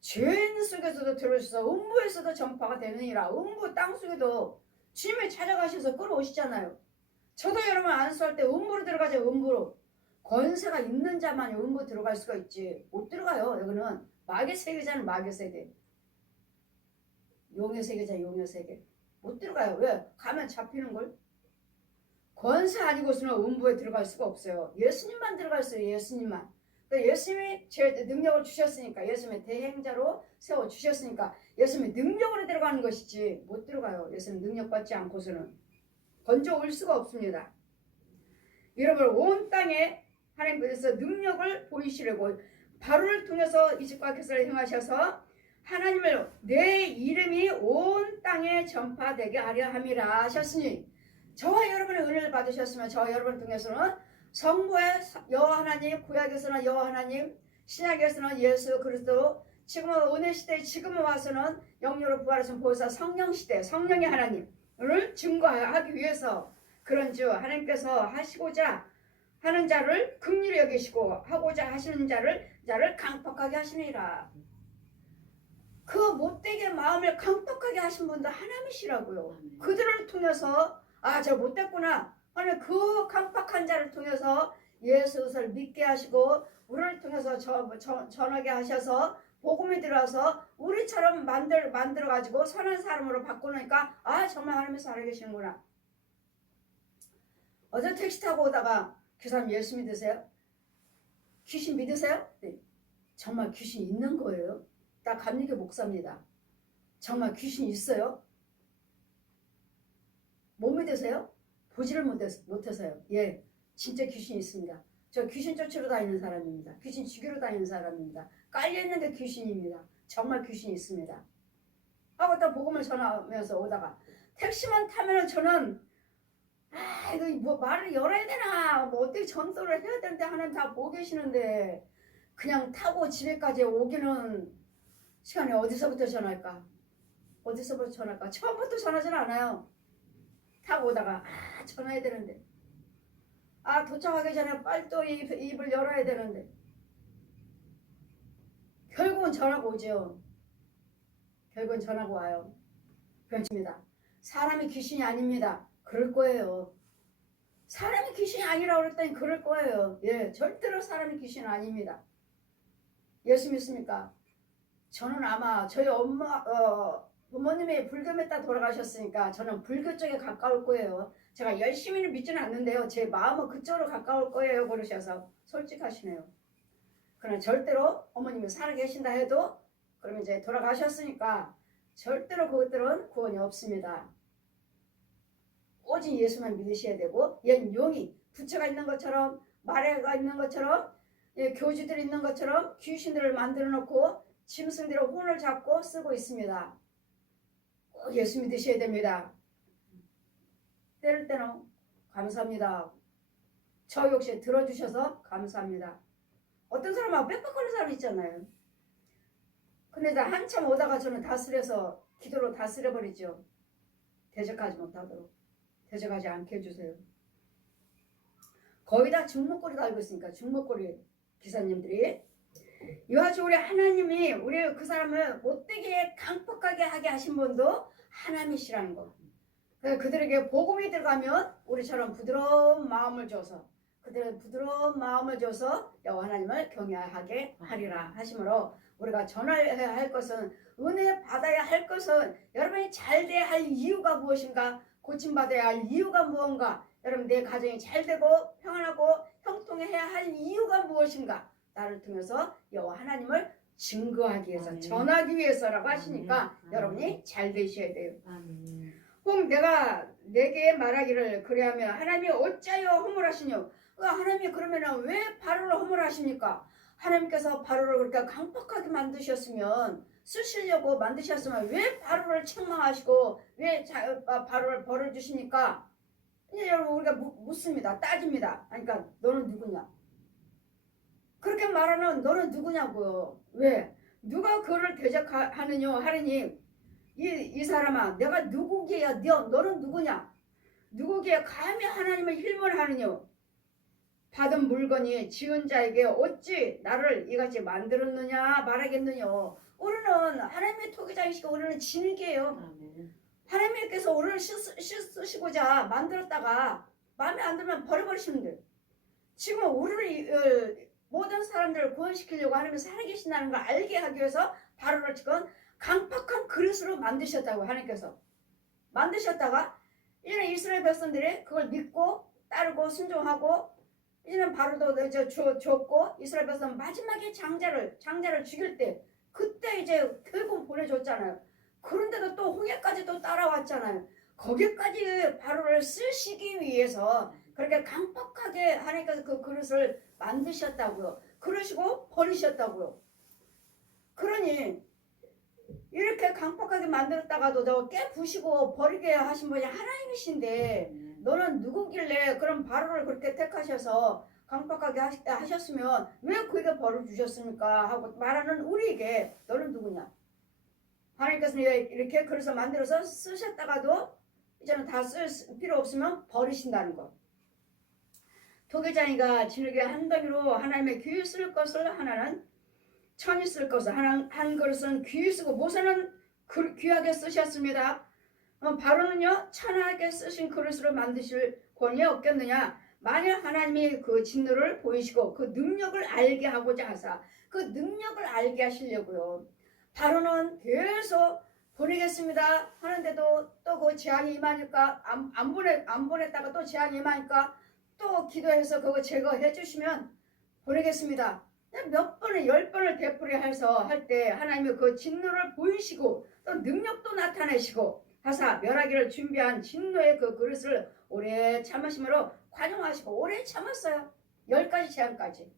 죄인 속에서도 들어오셔서 음부에서도 전파가 되느니라. 음부 땅속에도 주님이 찾아가셔서 끌어오시잖아요. 저도 여러분 안수할 때 음부로 들어가죠. 음부로. 권세가 있는 자만이 음부 들어갈 수가 있지. 못 들어가요. 여기는 마귀 세계잖아요. 마귀 세계. 용의 세계잖아요. 용의 세계. 못 들어가요. 왜? 가면 잡히는걸. 권세 아니고서는 음부에 들어갈 수가 없어요. 예수님만 들어갈 수 있어요. 예수님만. 예수님이 제 능력을 주셨으니까 예수님의 대행자로 세워주셨으니까 예수님의 능력으로 들어가는 것이지 못 들어가요. 예수님 능력 받지 않고서는 건져올 수가 없습니다. 여러분 온 땅에 하나님께서 능력을 보이시려고 바로를 통해서 이집과 개사를 행하셔서 하나님을 내 이름이 온 땅에 전파되게 하려 함이라 하셨으니 저와 여러분의 은혜를 받으셨으면 저와 여러분을 통해서는 성부의 여호와 하나님, 구약에서는 여호와 하나님, 신약에서는 예수 그리스도, 지금은 은혜 시대, 지금은 와서는 영으로 부활하신 보혜사 성령 시대, 성령의 하나님을 증거하기 위해서 그런 주 하나님께서 하시고자 하는 자를 긍휼히 여기시고 하고자 하시는 자를 강팍하게 하시니라. 그 못되게 마음을 강팍하게 하신 분도 하나님이시라고요. 그들을 통해서 아, 저 못됐구나. 하는 그 강팍한 자를 통해서 예수를 믿게 하시고 우리를 통해서 전하게 하셔서 복음이 들어와서 우리처럼 만들어가지고 선한 사람으로 바꾸니까 아 정말 하나님이 살아계시는구나. 어제 택시 타고 오다가 그 사람 예수 믿으세요? 귀신 믿으세요? 네. 정말 귀신 있는 거예요? 나 감리교 목사입니다. 정말 귀신 있어요? 못 믿으세요? 보지를 못해서요. 예, 진짜 귀신이 있습니다. 저 귀신 쫓으러 다니는 사람입니다. 귀신 죽이러 다니는 사람입니다. 깔려있는 게 귀신입니다. 정말 귀신이 있습니다. 하고 또 복음을 전하면서 오다가 택시만 타면은 저는 아 이거 뭐 말을 열어야 되나 뭐 어떻게 전도를 해야 되는데 하나님 다 보고 계시는데 그냥 타고 집에까지 오기는 시간이 어디서부터 전할까? 어디서부터 전할까? 처음부터 전하진 않아요. 타고 오다가 전화해야 되는데 도착하기 전에 빨리 또 입을 열어야 되는데 결국은 전화가 오죠. 결국은 전화가 와요. 그렇습니다. 사람이 귀신이 아닙니다. 그럴 거예요. 사람이 귀신이 아니라고 그랬더니 그럴 거예요. 예, 절대로 사람이 귀신은 아닙니다. 예수 믿습니까? 저는 아마 저희 부모님이 불교에다 돌아가셨으니까 저는 불교 쪽에 가까울 거예요. 제가 열심히는 믿지는 않는데요. 제 마음은 그쪽으로 가까울 거예요. 그러셔서 솔직하시네요. 그러나 절대로 어머님이 살아계신다 해도 그러면 이제 돌아가셨으니까 절대로 그것들은 구원이 없습니다. 오직 예수만 믿으셔야 되고 옛 용이 부처가 있는 것처럼 마래가 있는 것처럼 교주들이 있는 것처럼 귀신들을 만들어 놓고 짐승들의 혼을 잡고 쓰고 있습니다. 꼭 예수 믿으셔야 됩니다. 때릴 때는 감사합니다. 저 역시 들어주셔서 감사합니다. 어떤 사람하고 빽빽거리는 사람 있잖아요. 근데 나 한참 오다가 저는 다스려서 기도로 다스려버리죠. 대적하지 못하도록. 대적하지 않게 해주세요. 거의 다 중목골이 달고 있으니까 중목골이 기사님들이 이와 같이 우리 하나님이 우리 그 사람을 못되게 강폭하게 하게 하신 분도 하나님이시라는 거. 그들에게 복음이 들어가면 우리처럼 부드러운 마음을 줘서 그들은 부드러운 마음을 줘서 여호와 하나님을 경외하게 하리라 하시므로 우리가 전해야 할 것은 은혜 받아야 할 것은 여러분이 잘 돼야 할 이유가 무엇인가 고침받아야 할 이유가 무언가 여러분 내 가정이 잘 되고 평안하고 형통해야 할 이유가 무엇인가 나를 통해서 여호와 하나님을 증거하기 위해서 전하기 위해서라고 하시니까 여러분이 잘 되셔야 돼요. 그럼 내가 내게 말하기를 그래하면 하나님이 어찌하여 허물하시뇨? 하나님이 그러면 왜 바로를 허물하십니까? 하나님께서 바로를 그렇게 강팍하게 만드셨으면 쓰시려고 만드셨으면 왜 바로를 책망하시고 왜 바로를 벌을 주십니까? 이제 여러분 우리가 묻습니다. 따집니다. 그러니까 너는 누구냐? 그렇게 말하는 너는 누구냐고요. 왜? 누가 그를 대적하느냐 하느니 이 사람아 내가 누구기야 너는 누구냐? 누구기에 감히 하나님을 힐문하느냐? 받은 물건이 지은 자에게 어찌 나를 이같이 만들었느냐 말하겠느냐. 우리는 하나님의 토기장이시고 우리는 진흙이에요. 하나님께서 우리를 쓰시고자 만들었다가 마음에 안 들면 버려버리시면 돼요. 지금 우리를 모든 사람들을 구원시키려고 하나님이 살아계신다는 걸 알게 하기 위해서 바로를 지금 강팍한 그릇으로 만드셨다고 하나님께서 만드셨다가 이제는 이스라엘 백성들이 그걸 믿고 따르고 순종하고 이제는 바로도 줬고 이스라엘 백성 마지막에 장자를 죽일 때 그때 이제 결국 보내줬잖아요. 그런데도 또 홍해까지 또 따라왔잖아요. 거기까지 바로를 쓰시기 위해서 그렇게 강팍하게 하나님께서 그 그릇을 만드셨다고요. 그러시고 버리셨다고요. 그러니 이렇게 강팍하게 만들었다가도 너 깨부시고 버리게 하신 분이 하나님이신데 너는 누구길래 그런 바로를 그렇게 택하셔서 강팍하게 하셨으면 왜 그에게 벌을 주셨습니까? 하고 말하는 우리에게 너는 누구냐? 하나님께서 이렇게 그래서 만들어서 쓰셨다가도 이제는 다 쓸 필요 없으면 버리신다는 것. 토기장이가 진흙에 한 덩이로 하나님의 귀에 쓸 것을 하나는 천이 쓸 것을 한 그릇은 귀에 쓰고 모세는 귀하게 쓰셨습니다. 바로는요 천하게 쓰신 그릇으로 만드실 권위 없겠느냐. 만약 하나님이 그 진노를 보이시고 그 능력을 알게 하고자 하사 그 능력을 알게 하시려고요. 바로는 계속 보내겠습니다 하는데도 또 그 재앙이 임하니까 안 보냈다가 또 재앙이 임하니까 또 기도해서 그거 제거해 주시면 보내겠습니다. 몇 번을 10번을 되풀이해서 할 때 하나님이 그 진노를 보이시고 또 능력도 나타내시고 하사 멸하기를 준비한 진노의 그 그릇을 오래 참으심으로 관용하시고 오래 참았어요. 10가지 재앙까지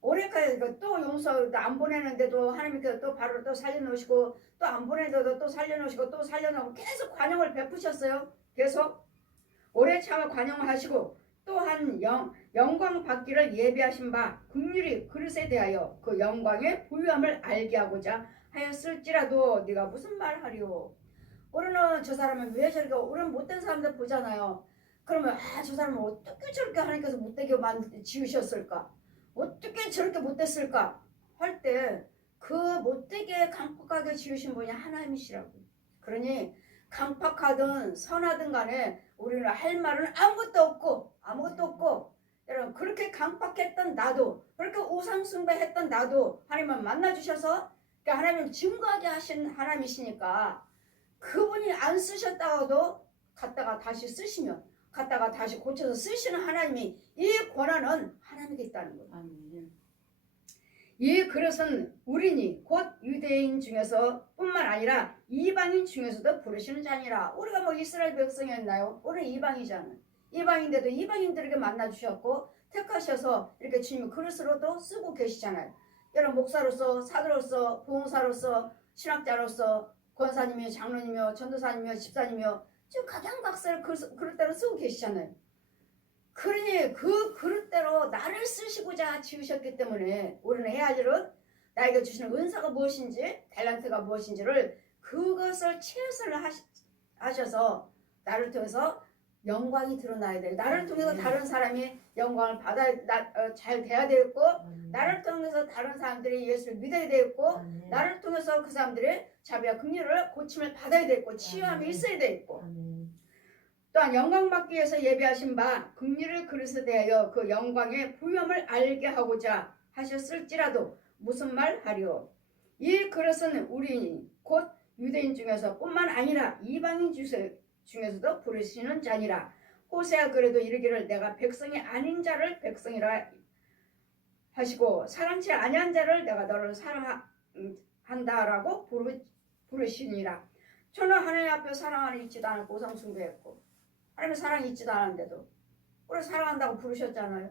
오래까지 또 용서 안 보내는데도 하나님께서 또 바로 또 살려놓으시고 또 안 보내는데도 또 살려놓으시고 또 살려놓고 계속 관용을 베푸셨어요. 계속 오래 참아 관용을 하시고 또한 영광 받기를 예비하신 바 긍휼히 그릇에 대하여 그 영광의 부유함을 알게 하고자 하였을지라도 네가 무슨 말 하리오. 우리는 저 사람은 왜 저렇게, 우리는 못된 사람들 보잖아요. 그러면 저 사람은 어떻게 저렇게 하나님께서 못되게 지으셨을까, 어떻게 저렇게 못됐을까 할 때 그 못되게 강팍하게 지으신 분이 하나님이시라고. 그러니 강팍하든 선하든 간에 우리는 할 말은 아무것도 없고 여러분, 그렇게 강팍했던 나도, 그렇게 우상숭배했던 나도 하나님은 만나주셔서 하나님은 증거하게 하신 하나님이시니까 그분이 안 쓰셨다고도 갖다가 다시 쓰시면 갖다가 다시 고쳐서 쓰시는 하나님이, 이 권한은 하나님께 있다는 거예요. 아멘. 이 그릇은 우리니 곧 유대인 중에서 뿐만 아니라 이방인 중에서도 부르시는 자니라. 우리가 뭐 이스라엘 백성이었나요? 우리는 이방이잖아요. 이방인데도 이방인들에게 만나주셨고 택하셔서 이렇게 주님 그릇으로도 쓰고 계시잖아요. 여러분, 목사로서, 사도로서, 부흥사로서, 신학자로서, 권사님이며 장로님이며 전도사님이며 집사님이며 지금 각양각색을 그릇대로 쓰고 계시잖아요. 그러니 그 그릇대로 나를 쓰시고자 지으셨기 때문에 우리는 해야 할 일은 나에게 주시는 은사가 무엇인지, 탤런트가 무엇인지를 그것을 최선을 하셔서 나를 통해서 영광이 드러나야 돼요. 나를 통해서 다른 사람이 영광을 잘 돼야 되겠고, 나를 통해서 다른 사람들이 예수를 믿어야 되겠고, 나를 통해서 그 사람들이 자비와 긍휼을 고침을 받아야 되겠고, 치유함이 있어야 되겠고, 또한 영광 받기 위해서 예비하신 바 긍휼을 그릇에 대하여 그 영광의 부유함을 알게 하고자 하셨을지라도 무슨 말 하리오. 이 그릇은 우리 곧 유대인 중에서 뿐만 아니라 이방인 중에서도 부르시는 자니라. 호세아 그래도 이르기를 내가 백성이 아닌 자를 백성이라 하시고 사랑치 아니한 자를 내가 너를 사랑한다라고 부르시니라. 저는 하나님 앞에 사랑하는 있지도 않고 우상숭배했고 하나님의 사랑이 있지도 않은데도 우리 사랑한다고 부르셨잖아요.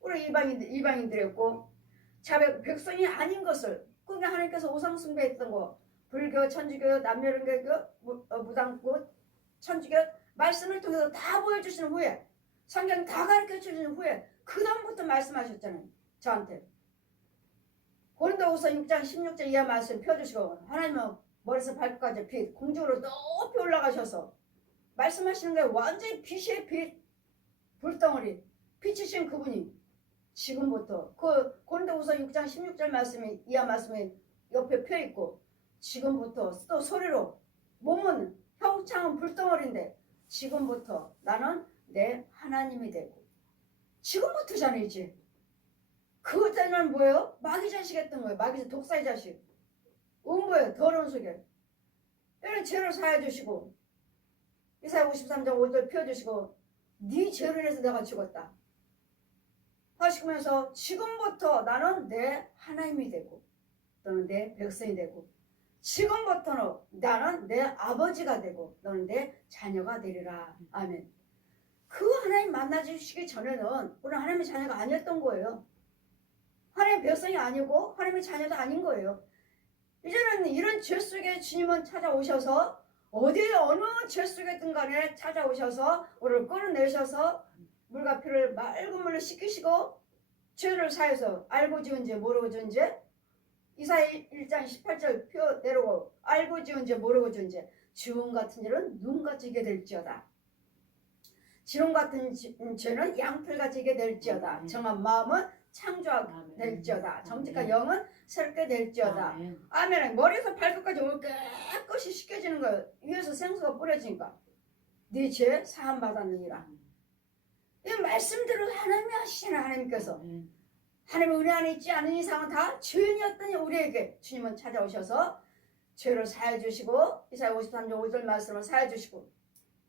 우리 이방인들이었고 자백 백성이 아닌 것을, 그게 하나님께서 우상숭배했던 거, 불교, 천주교, 남녀론교교, 무당교, 천주교 말씀을 통해서 다 보여주신 후에, 성경 다 가르쳐 주신 후에 그 다음부터 말씀하셨잖아요. 저한테 고린도후서 6장 16절 이하 말씀 펴주시고, 하나님은 머리에서 발끝까지 빛, 공중으로 높이 올라가셔서 말씀하시는 게 완전히 빛이에요. 빛, 불덩어리, 빛이신 그분이 지금부터 그 고린도후서 6장 16절 말씀이 이하 말씀이 옆에 펴 있고, 지금부터 또 소리로, 몸은 형창은 불덩어리인데 지금부터 나는 내 하나님이 되고, 지금부터잖아요. 이제 그때는 뭐예요? 마귀 자식 했던 거예요. 마귀 독사의 자식, 음부예요. 더러운 속에 이런 죄를 사해 주시고, 이사야 53장 5절 펴주시고, 네 죄로 인해서 내가 죽었다 하시면서 지금부터 나는 내 하나님이 되고 너는 내 백성이 되고, 지금부터는 나는 내 아버지가 되고 너는 내 자녀가 되리라. 아멘. 그 하나님 만나주시기 전에는 우리는 하나님의 자녀가 아니었던 거예요. 하나님의 백성이 아니고 하나님의 자녀도 아닌 거예요. 이제는 이런 죄 속에 주님은 찾아오셔서, 어디 어느 죄 속에든 간에 찾아오셔서 우리를 끌어내셔서 물과 피를 맑은 물로 씻기시고 죄를 사해서 알고 지은 죄 모르고 지은 죄, 이사야 1장 18절 표대로 알고 지은 죄 모르고 지은 죄, 주홍 같은 죄는 눈같이 지게 될지어다, 지롱 같은 죄는 양털같이 지게 될지어다, 정한 마음은 창조하게 될지어다, 정직한 영은 새롭게 될지어다. 아멘. 머리에서 발끝까지 오늘 깨끗이 씻겨지는 거예요. 위에서 생수가 뿌려지니까 네 죄 사함 받았느니라. 이 말씀대로 하나님이 하시잖아요. 하나님께서 하나님의 은혜 안에 있지 않은 이상은 다 죄인이었더니 우리에게 주님은 찾아오셔서 죄를 사해 주시고, 이사야 53장 5절 말씀을 사해 주시고,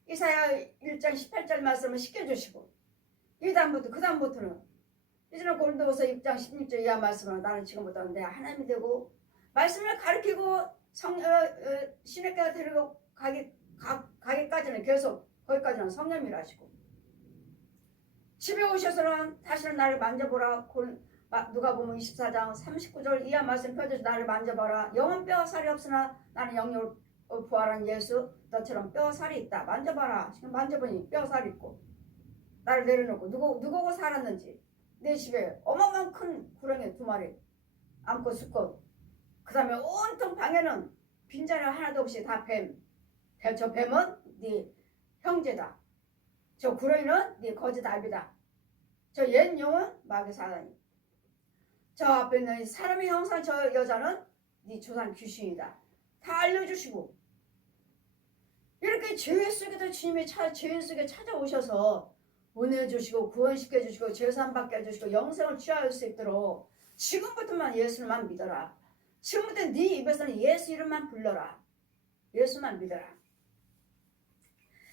이사야 1장 18절 말씀을 씻겨 주시고, 이 다음부터 그 다음부터는 이제는 고린도후서 6장 16절 이하 말씀은 나는 지금부터 내 하나님이 되고, 말씀을 가르치고 신학교에 데리고 가기까지는 계속 거기까지는 성령이라 하시고, 집에 오셔서는 다시는 나를 만져보라. 누가복음 24장 39절 이하 말씀 펴줘서 나를 만져봐라. 영은 뼈와 살이 없으나 나는 영역으로 부활한 예수, 너처럼 뼈와 살이 있다. 만져봐라. 지금 만져보니 뼈와 살이 있고, 나를 내려놓고 누구고 살았는지 내 집에 어마어마한 큰 구렁이 2마리 안고 죽고 그 다음에 온통 방에는 빈자리 하나도 없이 다 뱀. 저 뱀은 네 형제다. 저 구렁이는 네 거짓 아비다. 저 옛 영은 마귀 사단이. 저 앞에 있는 사람의 형상 저 여자는 네 조상 귀신이다. 다 알려주시고 이렇게 죄 속에도 주님이 죄 속에 찾아오셔서 보내주시고 구원시켜주시고 죄사함받게 해주시고 영생을 취할 수 있도록 지금부터만 예수만 믿어라. 지금부터 네 입에서는 예수 이름만 불러라. 예수만 믿어라.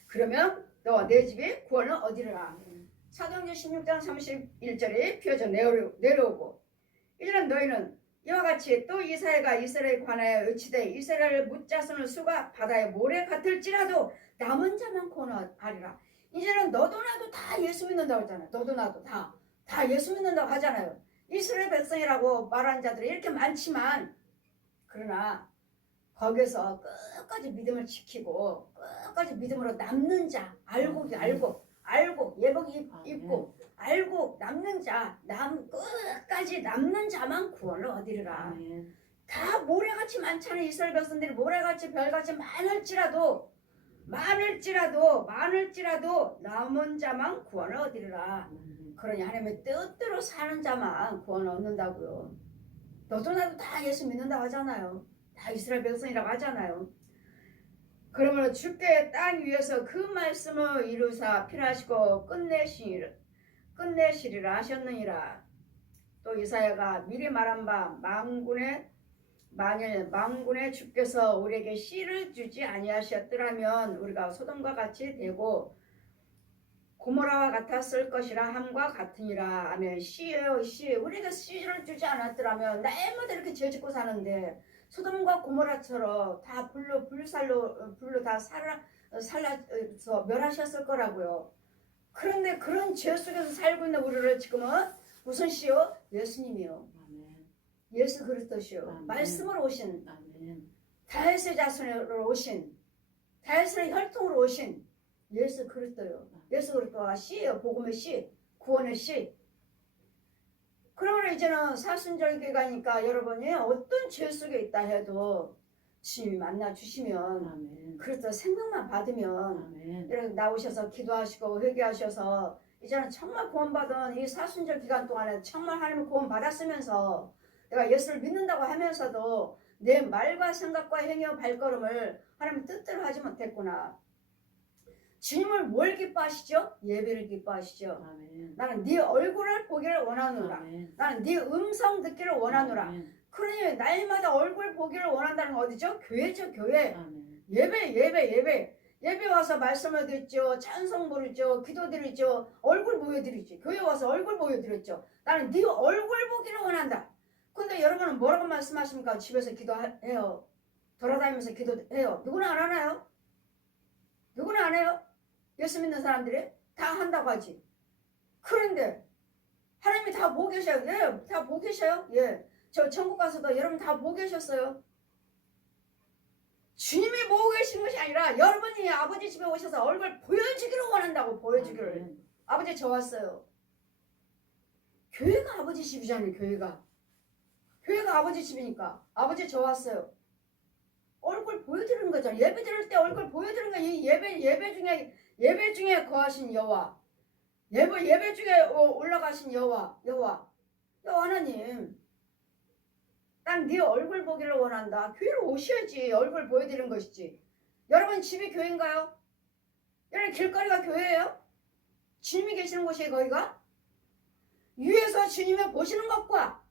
그러면 너와 내 집이 구원은 어디로라. 사도행전 16장 31절에 피어져 내려오고 이제는 너희는 이와 같이 또 이사야가 이스라엘에 관하여 의치되 이스라엘 묻자선을 수가 바다의 모래 같을지라도 남은 자만 구원하리라. 이제는 너도 나도 다 예수 믿는다고 하잖아요. 너도 나도 다 예수 믿는다고 하잖아요. 이스라엘 백성이라고 말하는 자들이 이렇게 많지만 그러나 거기서 끝까지 믿음을 지키고 끝까지 믿음으로 남는 자 알고 예복 입고 알고 남는 자 끝까지 남는 자만 구원을 얻으리라. 다 모래같이 많잖아요. 이스라엘 백성들이 모래같이 별같이 많을지라도 남은 자만 구원을 얻으리라. 그러니 하나님의 뜻대로 사는 자만 구원을 얻는다고요. 너도 나도 다 예수 믿는다고 하잖아요. 다 이스라엘 백성이라고 하잖아요. 그러므로 주께 땅 위에서 그 말씀을 이루사 필하시고 끝내시리라 하셨느니라. 또 이사야가 미리 말한 바 만일 망군의 주께서 우리에게 씨를 주지 아니하셨더라면 우리가 소돔과 같이 되고 고모라와 같았을 것이라 함과 같으니라. 아멘. 씨예요, 씨. 우리가 씨를 주지 않았더라면 날마다 이렇게 죄 짓고 사는데 소돔과 고모라처럼 다 불로 다 살라서 멸하셨을 거라고요. 그런데 그런 죄 속에서 살고 있는 우리를 지금은 무슨 씨요? 예수님이요. 예수 그리스도시요. 말씀으로 오신 다윗의 자손으로 오신 다윗의 혈통으로 오신 예수 그리스도요. 예수 그리스도가 씨예요. 복음의 씨, 구원의 씨. 그러면 이제는 사순절기 가니까 여러분이 어떤 죄 속에 있다 해도 주님이 만나 주시면 그리스도 생명만 받으면 이렇게 나오셔서 기도하시고 회개하셔서 이제는 정말 구원받은 이 사순절 기간 동안에 정말 하나님을 구원 받았으면서 내가 예수를 믿는다고 하면서도 내 말과 생각과 행위와 발걸음을 하나님 뜻대로 하지 못했구나. 주님을 뭘 기뻐하시죠? 예배를 기뻐하시죠. 아멘. 나는 네 얼굴을 보기를 원하노라. 아멘. 나는 네 음성 듣기를 원하노라. 아멘. 그러니 날마다 얼굴 보기를 원한다는 건 어디죠? 교회죠, 교회. 아멘. 예배 와서 말씀을 듣죠. 찬송 부르죠. 기도드리죠. 얼굴 보여드리죠. 교회 와서 얼굴 보여드렸죠. 나는 네 얼굴 보기를 원한다. 근데 여러분은 뭐라고 말씀하십니까? 집에서 기도해요. 돌아다니면서 기도해요. 누구나 안 하나요? 누구나 안 해요? 예수 믿는 사람들이 다 한다고 하지. 그런데 하나님이 다 보고 계셔요. 예, 다 보고 계셔요. 예, 저 천국 가서도 여러분 다 보고 계셨어요. 주님이 보고 계신 것이 아니라 여러분이 아버지 집에 오셔서 얼굴 보여주기를 원한다고. 보여주기를. 아버지 저 왔어요. 교회가 아버지 집이잖아요. 교회가 아버지 집이니까 아버지 저 왔어요. 얼굴 보여드리는 거잖아요. 예배 드릴 때 얼굴 보여드리는 거예요. 이 예배 중에 거하신 여호와, 예배 중에 올라가신 여호와 하나님, 난 네 얼굴 보기를 원한다. 교회로 오셔야지. 얼굴 보여드리는 것이지. 여러분 집이 교회인가요? 여러분 길거리가 교회예요? 주님이 계시는 곳이에요. 거기가 위에서 주님을 보시는 것과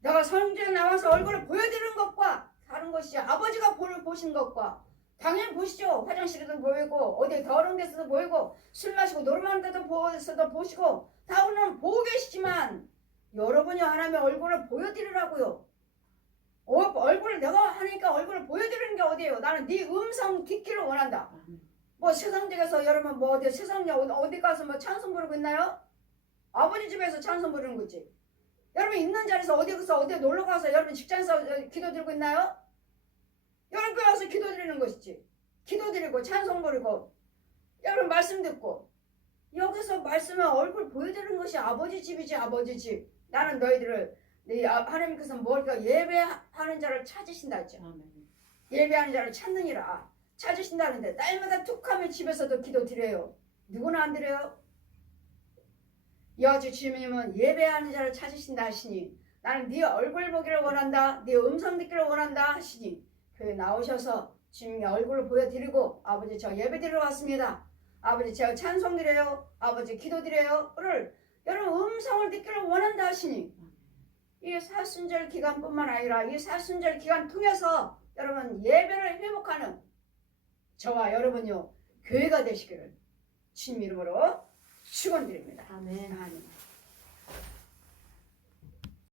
내가 성전에 나와서 얼굴을 보여드리는 것과 다른 것이죠. 아버지가 보신 것과 당연히 보시죠. 화장실에도 보이고 어디 더러운 데서도 보이고 술 마시고 노름하는 데도 보시고 다 오늘 보고 계시지만 여러분이 하나님의 얼굴을 보여드리라고요. 얼굴을 내가 하니까 얼굴을 보여드리는 게 어디예요? 나는 네 음성 듣기를 원한다. 뭐 세상적에서 여러분 뭐 어디 가서 뭐 찬송 부르고 있나요? 아버지 집에서 찬송 부르는 거지. 여러분 있는 자리에서 어디 놀러 가서 여러분 직장에서 기도 드리고 있나요? 여러분 교회 와서 기도 드리는 것이지. 기도 드리고 찬송 부르고 여러분 말씀 듣고 여기서 말씀을 얼굴 보여드리는 것이 아버지 집이지. 아버지 집. 나는 너희들을 하나님께서 뭐니까 예배하는 자를 찾으신다 했죠. 예배하는 자를 찾느니라. 찾으신다는데 날마다 툭하면 집에서도 기도 드려요. 누구나 안 드려요? 여주 주님은 예배하는 자를 찾으신다 하시니 나는 네 얼굴 보기를 원한다. 네 음성 듣기를 원한다 하시니 교회 나오셔서 주님의 얼굴을 보여드리고 아버지 저 예배 드리러 왔습니다. 아버지 제가 찬송 드려요. 아버지 기도 드려요.를 여러분 음성을 듣기를 원한다 하시니 이 사순절 기간뿐만 아니라 이 사순절 기간 통해서 여러분 예배를 회복하는 저와 여러분요 교회가 되시기를 주님 이름으로 축원드립니다. 아멘. 아멘.